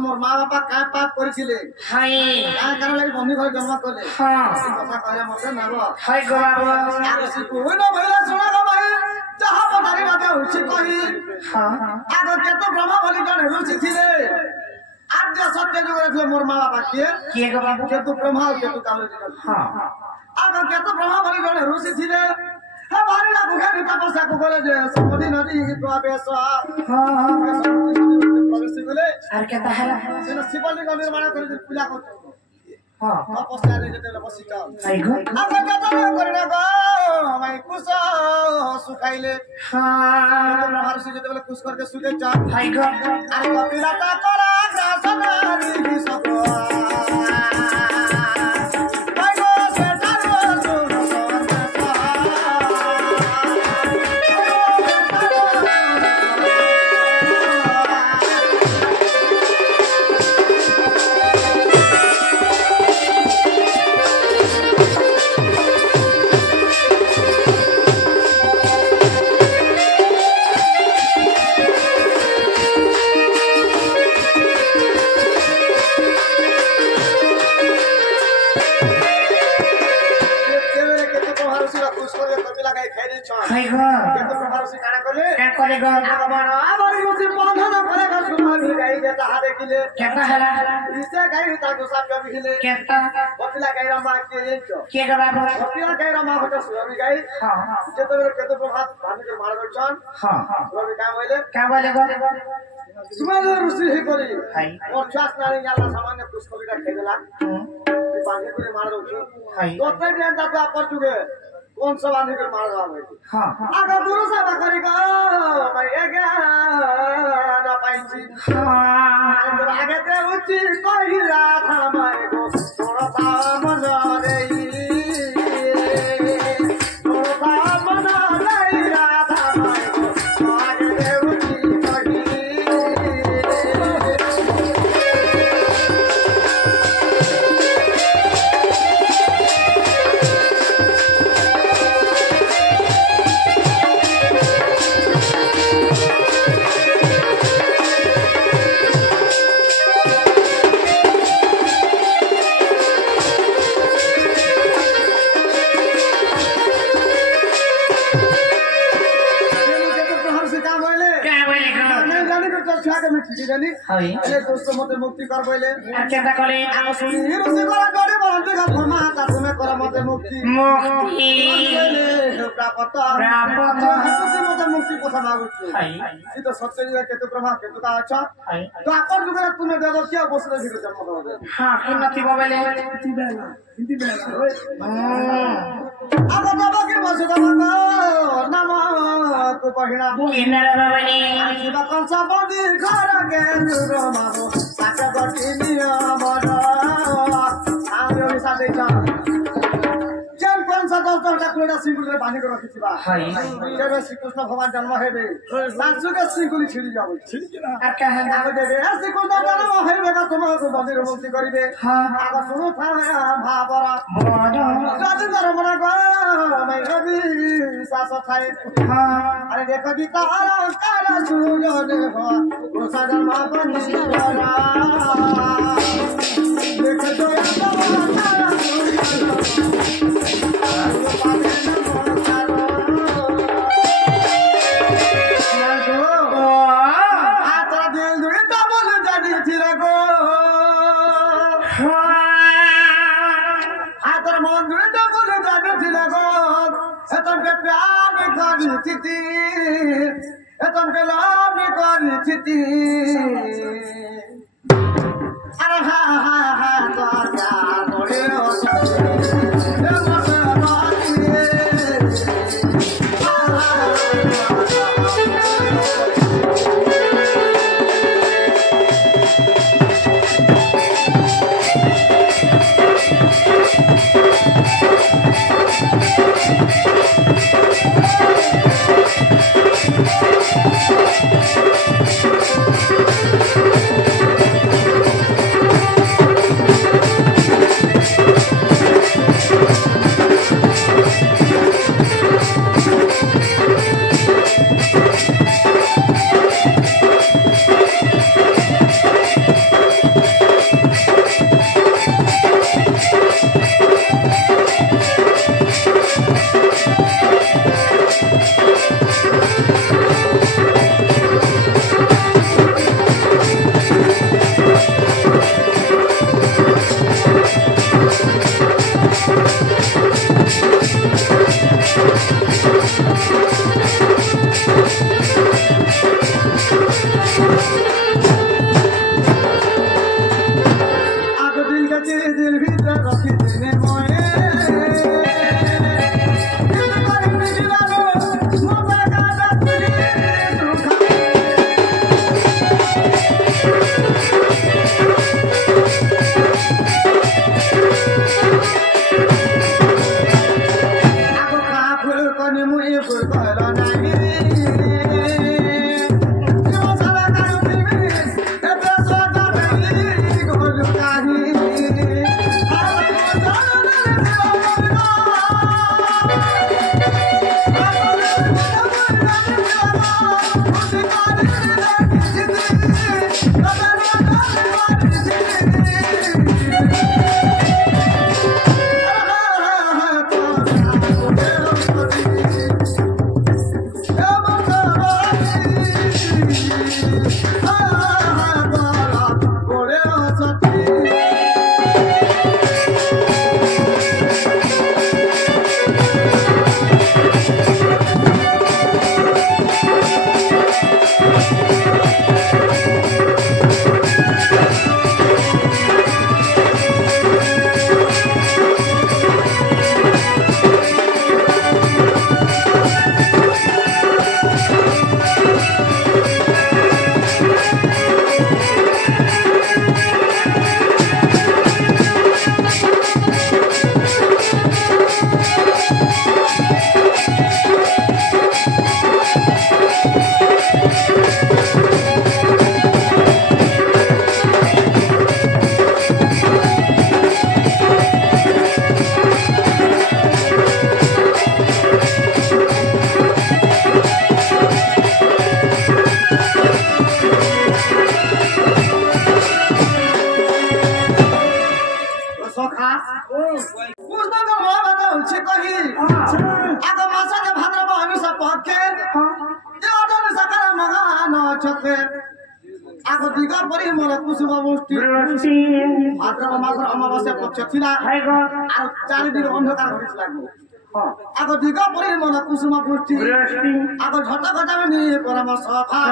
मोर माँ बापा का पाप करिছিলে हाय का कारण लागि मम्मी घर जन्म करले हां কথা कहले मते नाबो हाय गो बाबा आसी कोइ न भइला सुना गो भाई जहा पधारी बाबा उछि कहि हां आगो के तो ब्रह्मा बलि जण रुचि थिले आज सत्य जुग रखले मोर माँ बापा के गो बाबा के तो ब्रह्मा के तो काले हां आगो के तो ब्रह्मा बलि जण रुचि थिले हे बारी ना भुखे नि तपस्या को बोले जे समुद्री नदी द्वावेश हां प्रवेश बोले आर के ताहला से शिवलिंग निर्माण कर पूजा करतो हां तपस्या रे जेते बसिता आइगो आगो के तो करना गो भाई कुछ सुखाइले हां ब्रह्मा ऋषि जेते बोले कुछ करके सुखे जा आइगो आरे कपिलाता करा ग्रासनारी बिसको लगे खेली छन हाय गो केतु प्रभाव से काना कले का करे गो आबार मुझे बंधन करे का सुमा भी गाई देता हा देखिले केता हला इसे गाई ता को सब बिहिले केता बतिला गाई रमा के छो के गो बाबू बतिला गाई रमा होते सुमी गाई हां जेतो केतु प्रभाव भानु के मार गछन हां सुमी का बोले गो सुमा रुसी हे करी हाय और चास नारी याला सामान्य पुष्कली का खेला बांधे को मार दो हाय तो ते दिन दादा पर चुके कौन सा बांधे को मार दो भाई हां आगे गुरु सेवा करेगा मैं एक ना पाइंची हां आगे ते उच्च कहिला था मैं को थोड़ा सा मन रे थोड़ा सा मन रे राधा मैं को आगे ते उच्च कही दोस्तों मते मुक्ति कर बोले केता करे हीरो से करा गड़े बोलते का फरमा ता तुम्हें करा मते मुक्ति मुक्ति प्राप्त मते मुक्ति पथा मागु छु हाय ई तो सत्य जुग केतु प्रभा केतु का अच्छा हाय तो आपर जुग तुम्हें देबो क्या बसले हीरो जन्म होबे हां उन्नति बाबेले हिंदी बेला अब बाबा के बस दबा नाम को पहिना इनरा बाबेले शिवा कंसा बंदी घर के जुरो माहो साका गटी नियमर आयो साथे छ जन कंसा दस टा कोडा सिंगुल रे बानी को रखिथिबा हाय जेबे श्री कृष्ण भगवान जन्म हेबे सासु के सिंगुली छिड़ी जाबे आ कहे आगे देबे श्री कृष्ण जन्म हेबे का तुम को मंदिर मुक्ति करिवे हां आगे सुनो था भावरा बड़ा राजेंद्र मना को मैं रवि सास थाए हां अरे देखो जी तारा तारा सूरज हो वो सजन बंदी करा देखो जो तारा अरे हा हा हा तो क्या बोले কৃষ্ণ জন্ম বাতাউছি কহি আগ মাসে ভাদ্রব অমিষ পক্ষে অজন সকাল মহান ছকে আগ দিগা পরিমল কুসুম মুষ্টি ভাদ্রব মাসের অমাবস্যা পক্ষ ছিল আর চারিদিকে অন্ধকার হয়েছিল আগ দিগা পরিমল কুসুম পুষ্টি আগ ঝট গজামিনী পরম সভা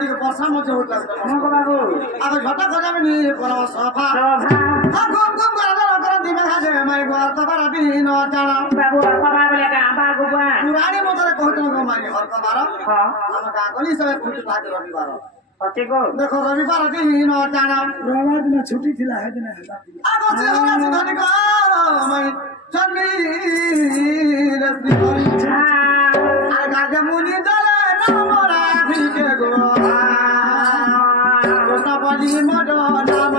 দিকে বর্ষা মধ্যে উঠলাম আগ ঝট গজামিনী পরম সভা গম গম করে দিবে হাজে মাই ঘর কবার দিন জানা পুরাণী মতরে কহিত মানি ঘর কবার আমার কাকলি সবে পুটি থাকে রবিবার দেখো রবিবার দিন জানা রবিবার দিন ছুটি ছিল সেদিন আগ শ্রী ধনিক মাই জন্মি আর গাজে মুনি দলে নামরা ভিকে গো কৃষ্ণ বলি মড নাম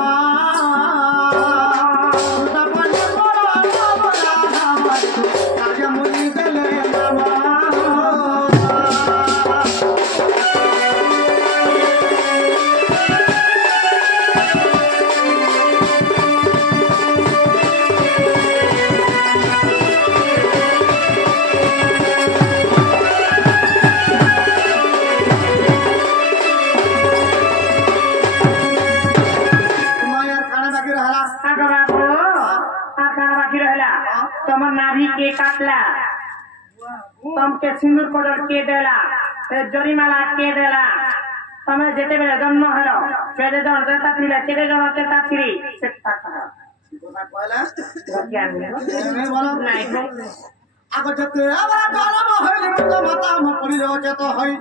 তোমার নাভি কে কাটলা তোমাকে সিন্দুর পদর কে দেলা জরিমালা কে দেলা তুমি যেতে বেলে জন্ম হলো কেটে জন দেতা ছিলে কেটে জন দেতা ছিলি সেটা কথা কয়লা জ্ঞান বলো নাই আগ যেতে আবার জন্ম হইলি মাতা ম পড়ি যেত হই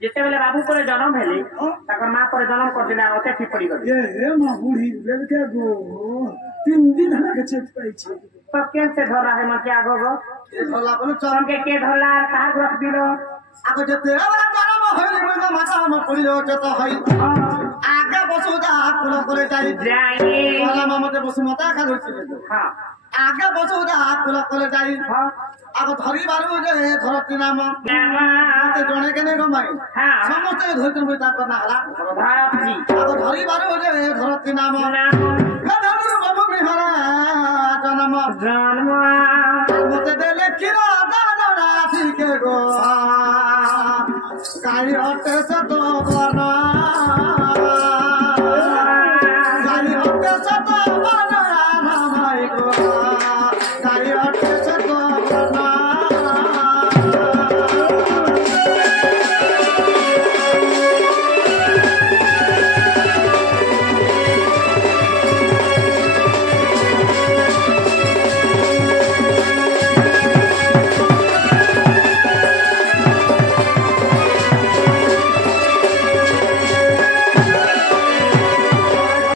যেতেবেলে বাবু করে জন্ম হেলি তখন মা করে জন্ম করদিলে আর ওতে কি পড়ি গলি মা বুড়ি বেলকে গো 3 দিন হলে চেত পাইছি তো কেনসে ধরা है মতে আগো গো এ ধরলা বলে চরমকে কে ধরলা আর কার গ্রহ দিল আগ যেতে আবার জন্ম হইলি মাতা ম পড়ি যেত হই আগে বসুদা কুল করে যাই যাই বলা মামতে বসুমতা খা ধরছিল হ্যাঁ আগে বসুদা কুল করে যাই আগ ধরি বারু যে ধরতি নাম মতে জনে কেনে গমাই হ্যাঁ সমস্ত ধরতে মই তা না হলা ভারতজি আগ ধরি বারু যে ধরতি নাম ধরু বাবু বিহারা জনম জন্ম মতে দেলে কিরা দাদা ঠিকে গো গাই হটে সত বর্ণ